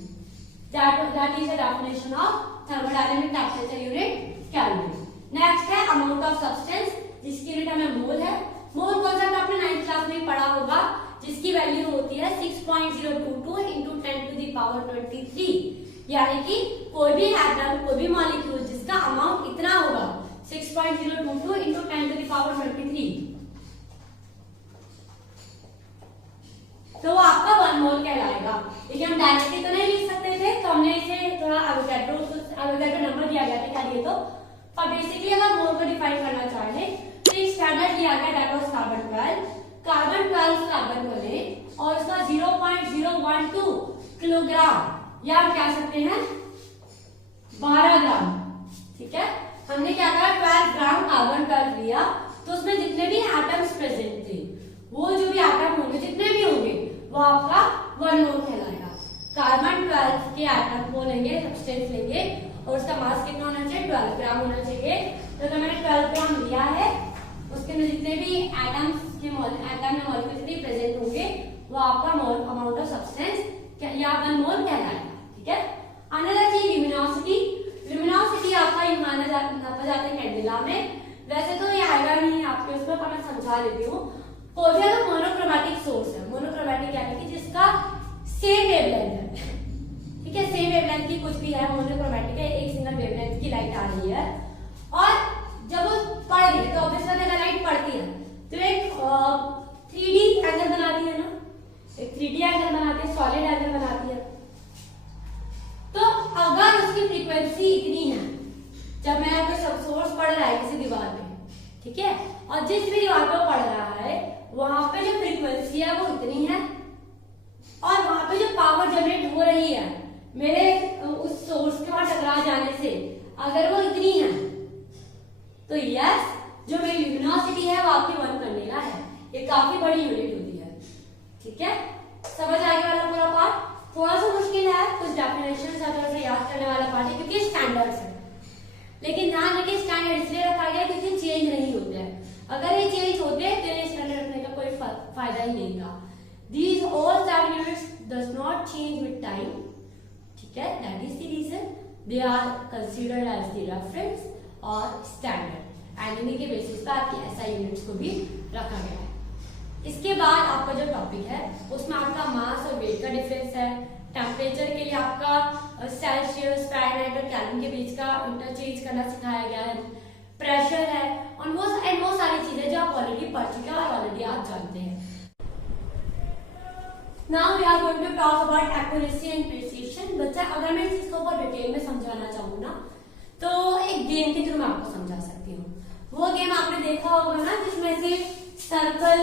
That is the definition of thermodynamic temperature unit, kelvin. Next है अमाउंट ऑफ सब्सटेंस, जिसकी यूनिट हमें मोल है। मोल कॉन्सेप्ट आपने 9th क्लास में पढ़ा होगा, जिसकी वैल्यू होती है 6.022 इंटू 10⁻23, यानी कि कोई भी एटम, कोई भी मॉलिक्यूल जिसका अमाउंट इतना होगा 6.022 इंटू 10⁻23, तो वो आपका 1 मोल कहलाएगा। लेकिन हम डायरेक्टली तो नहीं लिख सकते थे, तो हमने इसे थोड़ा एवोगैड्रो नंबर दिया गया था क्या, ये तो और बेसिकली अगर मोल को डिफाइन करना चाहे तो एक स्टैंडर्ड लिया गया, दैट वाज कार्बन 12 कार्बन को ले और उसका 0.012 किलोग्राम या हम कह सकते हैं 12 ग्राम। ठीक है, हमने क्या करा, 12 ग्राम कार्बन 12 लिया, तो उसमें जितने भी एटम्स प्रेजेंट थे, वो जो भी एटम होंगे, जितने भी होंगे, वो आपका 1 मोल कहलाएगा। कार्बन 12 के एटम को लेंगे, सब्सटेंस लेंगे और उसका मास कितना होना चाहिए, 12 ग्राम होना चाहिए। तो अगर मैंने 12 ग्राम लिया है, उसके अंदर जितने भी एटम में मॉलिक्यूल जितने प्रेजेंट होंगे वो आपका मोल अमाउंट ऑफ सब्सटेंस या 1 मोल कहलाएगा। ठीक है, अनदर चीज ल्यूमिनोसिटी। ल्यूमिनोसिटी आपका नापा जाता है कैंडेला में। वैसे तो ये आएगा नहीं आपके उसमें, पर मैं समझा देती हूँ। कोई भी अगर मोनोक्रोमैटिक सोर्स है, मोनोक्रोमैटिक यानी कि जिसका सेम वेवलेंथ है, ठीक है, सेम वेवलेंथ की कुछ भी है, मोनोक्रोमैटिक है, एक सिंगल वेवलेंथ की लाइट आ रही है और जब वो पड़ रही है तो ऑब्वियसली अगर लाइट पड़ती है तो एक 3D एंगल बनाती है ना, एक 3D एंगल बनाती है, सॉलिड एंगल बनाती है। तो अगर उसकी फ्रीक्वेंसी इतनी है, जब मैं कोई सोर्स पड़ रहा है किसी दीवार पे, ठीक है, और जिस भी दीवार पर पड़ रहा है वहां पे जो फ्रीक्वेंसी है वो इतनी है और वहां पे जो पावर जनरेट हो रही है मेरे उस सोर्स के वहां टकरा जाने से, अगर वो इतनी है तो यस, जो मेरी ल्यूमिनोसिटी है वो आपकी 1 कैंडेला है। ये काफी बड़ी यूनिट होती है। ठीक है, समझ आ गया वाला पूरा पार्ट। थोड़ा सा मुश्किल है, कुछ डेफिनेशन थोड़ा सा याद करने वाला पार्ट है क्योंकि स्टैंडर्ड्स है, लेकिन ध्यान रखिए स्टैंडर्ड इसलिए रखा गया क्योंकि चेंज नहीं होते हैं। अगर ये चेंज होते तो ये स्टैंडर्ड रखने का कोई फायदा ही नहीं था। These all 7 units does not change with time. ठीक है, that is the reason they are considered as the reference और standard, एंड इन्हीं के बेसिस पर आपकी SI यूनिट्स को भी रखा गया है। इसके बाद आपका जो टॉपिक है उसमें आपका मास और वेट का डिफरेंस है। टेम्परेचर के लिए आपका सेल्सियस, फ़ारेनहाइट और केल्विन के बीच का इंटरचेंज करना सिखाया गया है। प्रेशर है और वो सारी चीजें जो आप ऑलरेडी पढ़ चुके हैं और ऑलरेडी आप जानते हैं। Now we are going to talk about accuracy and precision. बच्चा अगर मैं इस चीज को बहुत डिटेल में समझाना चाहूँ ना तो एक गेम के थ्रू मैं आपको समझा सकती हूँ। वो गेम आपने देखा होगा ना जिसमें से सर्कल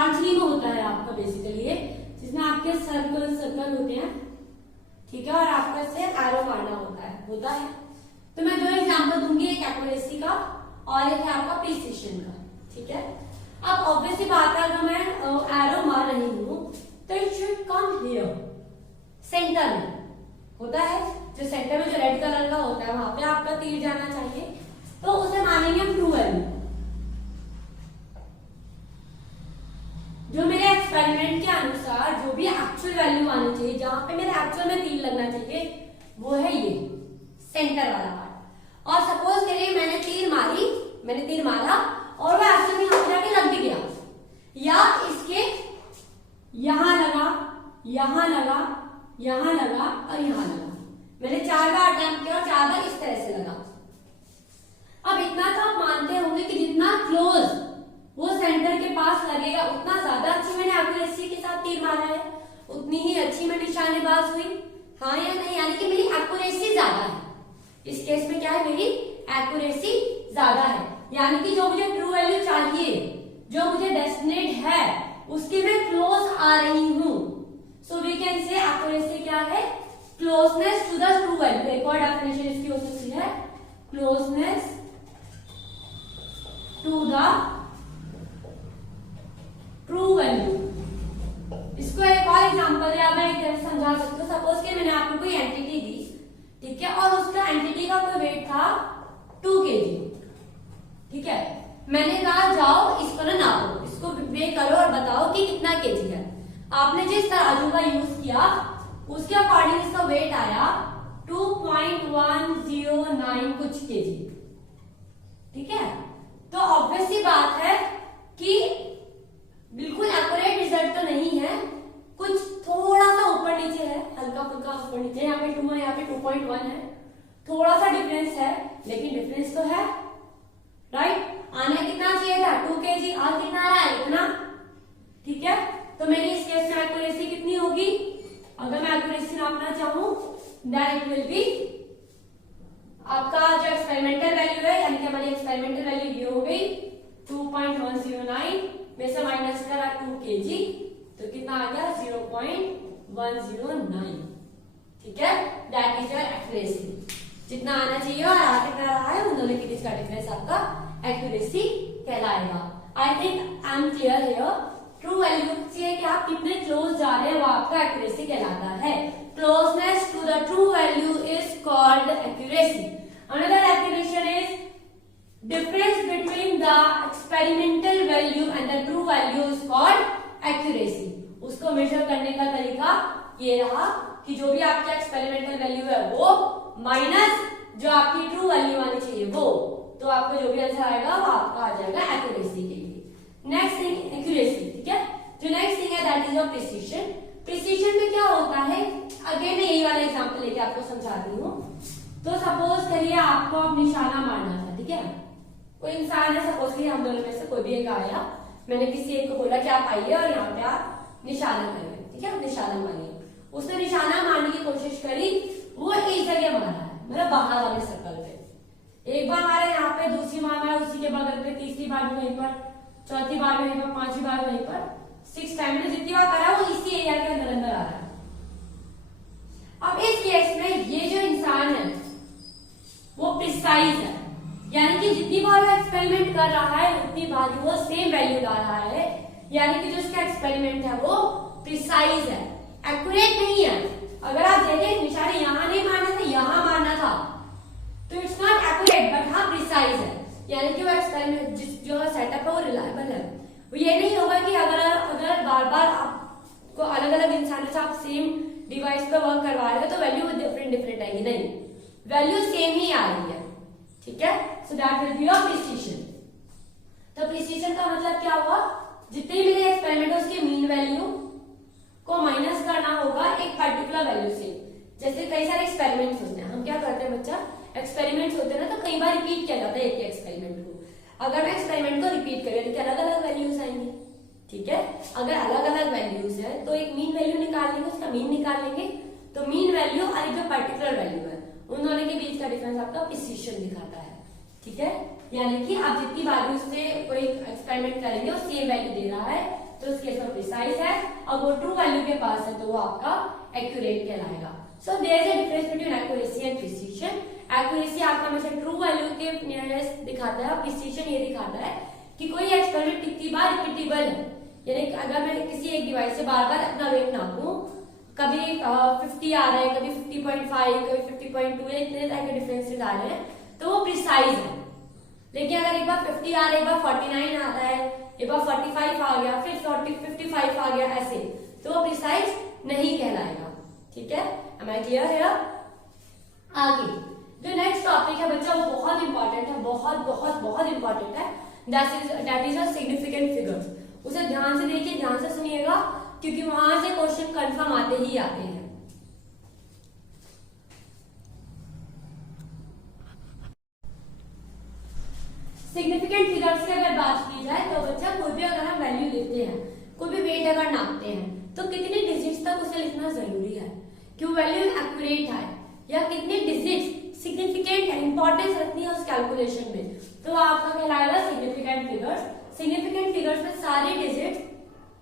आर्चरी में होता है आपका बेसिकली, जिसमें आपके सर्कल होते हैं, ठीक है, और आपका से एरो मारना होता है। तो मैं 2 एग्जांपल दूंगी, एक एक्यूरेसी का और एक है आपका प्रिसिशन का। ठीक है, अब ऑब्वियसली बात है अगर मैं एरो मार रही हूँ तो it should come here, centre में होता है, जो सेंटर में जो रेड कलर का होता है वहां पे आपका तीर जाना चाहिए, तो उसे मानेंगे हम ट्रू वैल्यू। जो मेरे एक्सपेरिमेंट के अनुसार जो भी एक्चुअल वैल्यू आनी चाहिए, जहां पे मेरे एक्चुअल में तीर लगना चाहिए, वो है ये सेंटर वाला पार्ट। और सपोज करिए मैंने तीर मारा और वो एक्चुअल में यहां पे जाके लग भी गया, या इसके यहां लगा, यहां लगा, यहां लगा और यहां लगा। मैंने 4 बार अटेम्प्ट किया और 4 बार इस तरह से लगा। अब इतना तो आप मानते होंगे कि जितना क्लोज वो सेंटर के पास लगेगा उतना ज्यादा अच्छी मैंने एक्यूरेसी के साथ तीर मारा है। एक्यूरेसी में निशानेबाज हुई, हाँ या नहीं, यानी कि मेरी एक्यूरेसी ज्यादा है। इस केस में क्या है, मेरी एक्यूरेसी ज्यादा है, यानी कि जो मुझे ट्रू वैल्यू चाहिए, जो मुझे डेस्टिनेट है, उसके मैं क्लोज आ रही हूं। So we can say accuracy क्या है, closeness to the true value. एक और डेफिनेशन इसकी हो सकती है, closeness to the true value. इसको एक और एग्जांपल या मैं एक तरह समझा सकती हूँ। सपोज कि मैंने आपको कोई एंटिटी दी, ठीक है, और उसका एंटिटी का कोई वेट था 2 kg, ठीक है। मैंने कहा जाओ इसको ना नापो, इसको वे करो और बताओ कि कितना केजी है। आपने जिस तराजू का यूज किया उसके अकॉर्डिंग इसका वेट आया 2.109 कुछ केजी, ठीक है। तो ऑब्वियस सी बात है कि बिल्कुल एक्यूरेट रिजल्ट तो नहीं है, कुछ थोड़ा सा ऊपर नीचे है, हल्का फुल्का ऊपर नीचे, यहाँ पे 2 है, यहाँ पे 2.1 है, थोड़ा सा डिफरेंस है, लेकिन डिफरेंस तो है, राइट। आना कितना चाहिए था 2 kg, आज कितना आ रहा है, इतना, ठीक है। तो मेरी इस केस में एक्यूरेसी कितनी होगी, अगर मैं एक्यूरेसी नापना चाहूं देन इट विल बी आपका जो एक्सपेरिमेंटल वैल्यू है, यानी कि हमारी एक्सपेरिमेंटल वैल्यू ये हो गई 2.109 में से माइनस करा 2 kg, तो कितना आ गया 0.109, ठीक है। That is your accuracy. जितना आना चाहिए और आ कितना रहा है, उन दोनों के बीच का डिफरेंस आपका एक्यूरेसी कहलाएगा। I think I am clear here. True value से कि आप कितने क्लोज जा रहे हैं वो आपका एक्यूरेसी कहलाता है। Closeness to the true value is called accuracy. Another accuration is difference between the experimental value and the true value is called accuracy। उसको मेजर करने का तरीका ये रहा कि जो भी आपकी एक्सपेरिमेंटल वैल्यू है वो माइनस जो आपकी ट्रू वैल्यू आनी चाहिए वो, तो आपको जो भी आंसर आएगा वो आपका आ जाएगा एक्यूरेसी के लिए। नेक्स्ट थिंग एक्यूरेसी, ठीक है। जो नेक्स्ट थिंग है that is your precision. Precision में क्या होता है, अगेन मैं यही वाला एग्जांपल लेके आपको समझाती हूँ। तो सपोज करिए आपको अब निशाना मारना था, ठीक है। कोई इंसान है, सपोज करिए हम दोनों में से कोई भी एक आया, मैंने किसी एक को बोला कि आप आइए और यहाँ पे आप निशाना करें, ठीक है, निशाना मारिए। उसने निशाना मारने की कोशिश करी, वो एक जगह मारा है, मतलब बाहर वाले सर्कल पे। एक बार मारा यहाँ पे, दूसरी बार मारा उसी के बगल पे, तीसरी बार भी वहीं पर, चौथी बार वहीं पर, पांचवी बार वहीं पर, 6 टाइम में जितनी बार करा वो इसी एरिया के अंदर अंदर आ रहा है। अब इस केस में ये जो इंसान है वो प्रिसाइज है, यानी कि जितनी बार वो एक्सपेरिमेंट कर रहा है उतनी बार वो सेम वैल्यू ला रहा है, यानी कि जो उसका एक्सपेरिमेंट है वो प्रिसाइज है, एक्यूरेट नहीं है। अगर आप देखें निशाने यहाँ नहीं मारना था, यहाँ मारना था, तो इट्स नॉट एक्यूरेट बट हाँ प्रिसाइज है, यानी कि वो एक्सपेरिमेंट जो सेटअप है वो रिलायबल है। वो ये नहीं होगा कि अगर बार बार आपको अलग अलग इंसानों से आप सेम डिवाइस पे वर्क करवा रहे हो तो वैल्यू डिफरेंट आएगी, नहीं, वैल्यू सेम ही आ रही है, ठीक है। So that will be your precision. तो प्रिसीजन का मतलब क्या हुआ, जितने भी मेरे एक्सपेरिमेंट है उसके मीन वैल्यू को माइनस करना होगा एक पर्टिकुलर वैल्यू से। जैसे कई सारे एक्सपेरिमेंट्स होते हैं, हम क्या करते हैं बच्चा, एक्सपेरिमेंट्स होते हैं ना, तो कई बार रिपीट किया जाता है एक एक्सपेरिमेंट को। अगर मैं एक्सपेरिमेंट को रिपीट करें तो अलग अलग वैल्यूज आएंगी, ठीक है। अगर अलग अलग वैल्यूज है तो एक मीन वैल्यू निकाल लेंगे, उसका मीन निकाल लेंगे, तो मीन वैल्यू और एक जो पर्टिकुलर वैल्यू है उन दोनों के बीच का डिफरेंस आपका प्रिसीजन दिखाता है, ठीक है। यानी कि आप जितनी वैल्यू से कोई एक्सपेरिमेंट करेंगे वो सेम वैल्यू दे रहा है तो उस केस में प्रिसाइज है, और वो ट्रू वैल्यू के पास है तो वो आपका एक्यूरेट कहलाएगा। So there is a difference between accuracy and precision. Accuracy आपका हमेशा ट्रू वैल्यू के नियरेस्ट दिखाता है, प्रिसीजन ये दिखाता है कि कोई एक्सपेरिमेंट कितनी बार रिपीटेबल है। यानी अगर मैं किसी एक डिवाइस से बार बार अपना वेट नापूं, कभी 50 आ रहा है, कभी 50.5, कभी 50.2, इतने तरह के डिफरेंसेस आ रहे हैं तो वो प्रिसाइज है। लेकिन अगर एक बार 50 आ रहा है, एक बार 49 आ रहा है, एक बार 45 आ गया, फिर 55 आ गया, ऐसे तो वो प्रिसाइज नहीं कहलाएगा, ठीक है। Am I clear here? आगे जो नेक्स्ट टॉपिक है बच्चा वो बहुत इंपॉर्टेंट है, बहुत बहुत बहुत इंपॉर्टेंट है, दैट इज सिग्निफिकेंट फिगर्स। उसे ध्यान से देखिए, ध्यान से सुनिएगा, क्योंकि वहां से क्वेश्चन कंफर्म आते ही आते हैं। सिग्निफिकेंट फिगर्स की अगर बात की जाए तो बच्चा कोई भी अगर हम वैल्यू लेते हैं, कोई भी वेट अगर नापते हैं तो कितने डिजिट्स तक उसे लिखना जरूरी है कि वो वैल्यू एक्यूरेट है, या कितने डिजिट्स सिग्निफिकेंट है, इंपॉर्टेंस रखनी है उस कैलकुलेशन में, तो आपका कहलाएगा सिग्निफिकेंट फिगर्स। सिग्निफिकेंट फिगर्स में सारी digits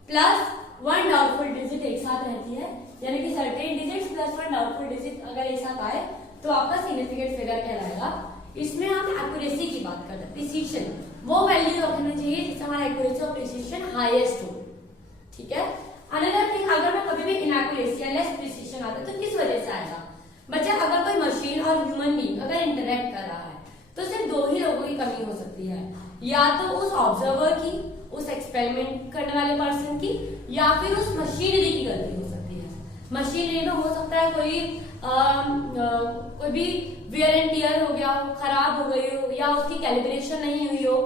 plus one doubtful digit एक साथ रहती है, यानी कि certain digits plus one doubtful digit अगर एक साथ आए तो आपका सिग्निफिकेंट फिगर कहलाएगा। इसमें हम एक्यूरेसी की बात करते हैं, प्रिसीशन, वो वैल्यू रखना चाहिए जिससे हमारा एक्यूरेसी और प्रिसीशन हाईएस्ट हो, ठीक है। अनदर थिंग, अगर मैं कभी भी इनएक्यूरेसी या लेस प्रिसीशन आता है तो किस वजह से आएगा? बच्चा, अगर कोई मशीन और ह्यूमन बीइंग अगर इंटरेक्ट कर रहा है तो सिर्फ दो ही लोगों की कमी हो सकती है, या तो उस ऑब्जर्वर की, उस एक्सपेरिमेंट करने वाले पर्सन की, या फिर उस मशीनरी की गलती हो सकती है। मशीनरी में हो सकता है कोई भी वियर एंड टियर हो गया हो, खराब हो गई हो, या उसकी कैलिब्रेशन नहीं हुई हो,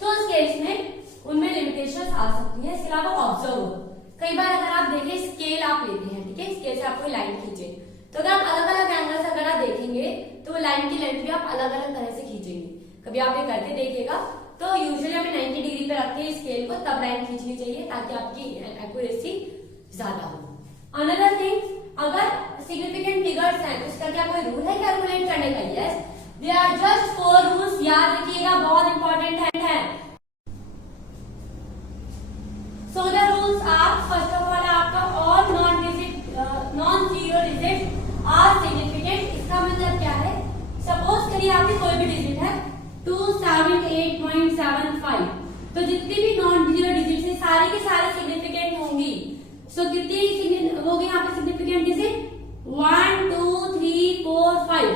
तो उस केस में उनमें लिमिटेशंस आ सकती है। इसके अलावा ऑब्जर्वर, कई बार अगर आप देखें स्केल आप लेते हैं, ठीक है, स्केल से आपको लाइन खींचे तो अगर आप अलग अलग एंगल से अगर आप देखेंगे तो वो लाइन की लेंथ भी आप अलग अलग तरह से खींचेंगे। कभी आप ये करके देखिएगा। तो यूजुअली हमें 90 डिग्री पे रखते हैं स्केल को, तब लाइन खींचनी चाहिए ताकि आपकी एक्यूरेसी ज्यादा हो। अनदर थिंग, अगर सिग्निफिकेंट फिगर्स हैं तो इसका क्या कोई रूल है कैलकुलेट करने का? Yes, they are just 4 rules, याद रखिएगा, बहुत इंपॉर्टेंट है। So the rules are, first of all आपका all non zero digit are significant. इसका मतलब क्या है? सपोज करिए आपकी कोई भी डिजिट है 278.75, तो जितनी भी नॉन जीरो डिजिट है सारी के सारे सिग्निफिकेंट होंगी। सो कितनी होगी यहाँ पे सिग्निफिकेंट डिजिट? 1 2 3 4 5,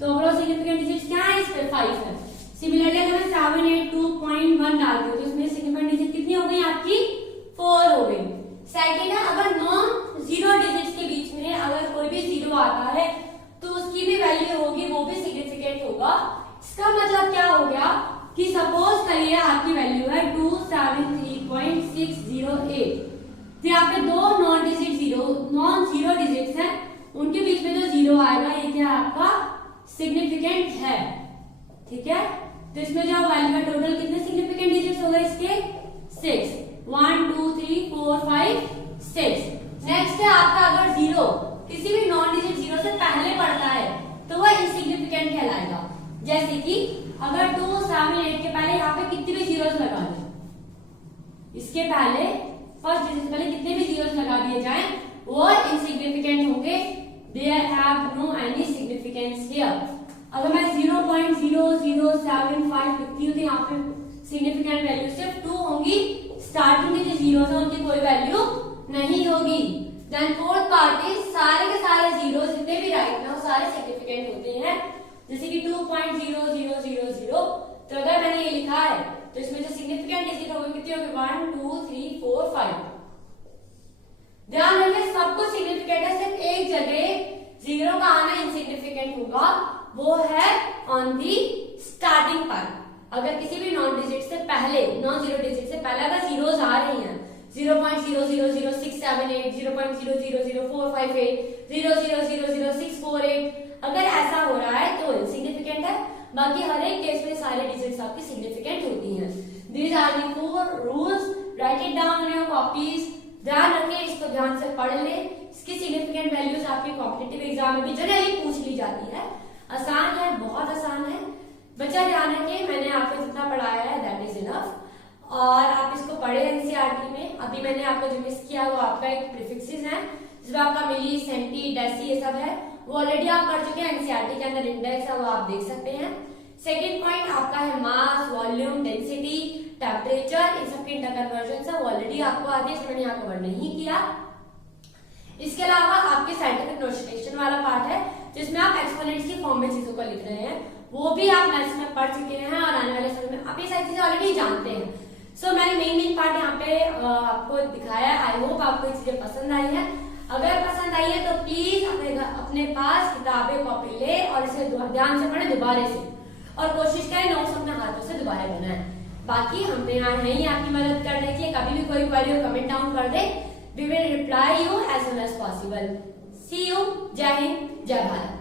तो ओवरऑल सिग्निफिकेंट डिजिट क्या है? इस पे 5 है। सिमिलरली अगर मैं 782.1 डाल दूं तो इसमें सिग्निफिकेंट डिजिट कितनी हो गई आपकी? 4 हो गई। सेकेंड है, अगर नॉन जीरो डिजिट्स के बीच में अगर कोई भी जीरो आता है तो उसकी भी वैल्यू होगी, वो भी सिग्निफिकेंट होगा। इसका मतलब क्या हो गया कि सपोज करिए आपकी वैल्यू है 273.608, तो यहाँ पे दो नॉन जीरो डिजिट्स हैं, उनके बीच में जो जीरो आएगा ये क्या आपका सिग्निफिकेंट है, ठीक है। तो इसमें जो वैल्यू है टोटल कितने सिग्निफिकेंट डिजिट्स हो गए इसके? 6, 1 2 3 4 5 6। नेक्स्ट है आपका, अगर जीरो किसी भी नॉन डिजिट जीरो से पहले पड़ता है तो वह इनसिग्निफिकेंट कहलाएगा। जैसे कि अगर 2 7 8 के पहले यहाँ पे कितने भी जीरोस लगा दें, इसके पहले फर्स्ट डिजिट से पहले कितने भी जीरोस लगा दिए जाएं वो इनसिग्निफिकेंट होंगे, there have no any significance here. अगर मैं 0.0075 लिखती हूँ तो यहाँ पे सिग्निफिकेंट वैल्यू सिर्फ 2 होंगी, स्टार्टिंग के जो जीरोस है उनकी कोई वैल्यू नहीं होगी। देन फोर्थ पार्ट इज, सारे के सारे जीरो जितने भी राइट ना सारे सिग्निफिकेंट होते हैं, जैसे कि 2.0000, तो अगर मैंने ये लिखा है तो इसमें जो सिग्निफिकेंट डिजिट होगी कितनी होगी? 1 2 3 4 5। ध्यान रखिए सब कुछ सिग्निफिकेंट है, सिर्फ एक जगह जीरो का आना इनसिग्निफिकेंट होगा, वो है ऑन दी स्टार्टिंग पार्ट। अगर किसी भी नॉन डिजिट से पहले, नॉन जीरो डिजिट से पहले अगर जीरोस आ रही हैं 0.000678, 0.000458, 0.000648, अगर ऐसा हो रहा है तो इनसिग्निफिकेंट है। बाकी हर एक केस में सारे डिजिट्स आपकी सिग्निफिकेंट होती हैं। These are the 4 rules, write it down on your copies. ध्यान रखें, इसको ध्यान से पढ़ ले। इसकी सिग्निफिकेंट वैल्यूज आपके कॉम्पिटिटिव एग्जाम में भी जनरली पूछ ली जाती है। आसान है, बहुत आसान है। बच्चा ध्यान रखें, मैंने आपको जितना पढ़ाया है दैट इज इनफ, और आप इसको पढ़े एनसीईआरटी में। अभी मैंने आपको जो मिस किया वो आपका एक प्रीफिक्सेस है, जिसमें आपका मिली, सेंटी, डेसी ये सब है, वो ऑलरेडी आप पढ़ चुके हैं। एनसीईआरटी के अंदर इंडेक्स है, वो आप देख सकते हैं। सेकेंड पॉइंट आपका है मास, वॉल्यूम, डेंसिटी, टेम्परेचर, इन सबकी इंटरकन्वर्जन है, वो ऑलरेडी आपको आती है, इसमें मैंने यहाँ कवर नहीं किया। इसके अलावा आपके साइंटिफिक नोटेशन वाला पार्ट है, जिसमें आप एक्सपोनेंट्स की फॉर्म में चीजों को लिख रहे हैं, वो भी आप मैथ्स में पढ़ चुके हैं और आने वाले समय में आप ये सारी चीजें ऑलरेडी जानते हैं। सो मैंने मेन पार्ट यहाँ पे आपको दिखाया है। आई होप आपको ये चीजें पसंद आई है। अगर पसंद आई है तो प्लीज अपने पास किताबें कॉपी ले और इसे ध्यान से पढ़े दोबारा से, और कोशिश करें नोट्स अपने हाथों से दोबारा बनाएं। बाकी हम तो यहाँ हैं ही आपकी मदद करने के लिए, कभी भी कोई क्वेरी हो कमेंट डाउन कर दे, we will reply you as soon as possible. See you, जय हिंद, जय भारत।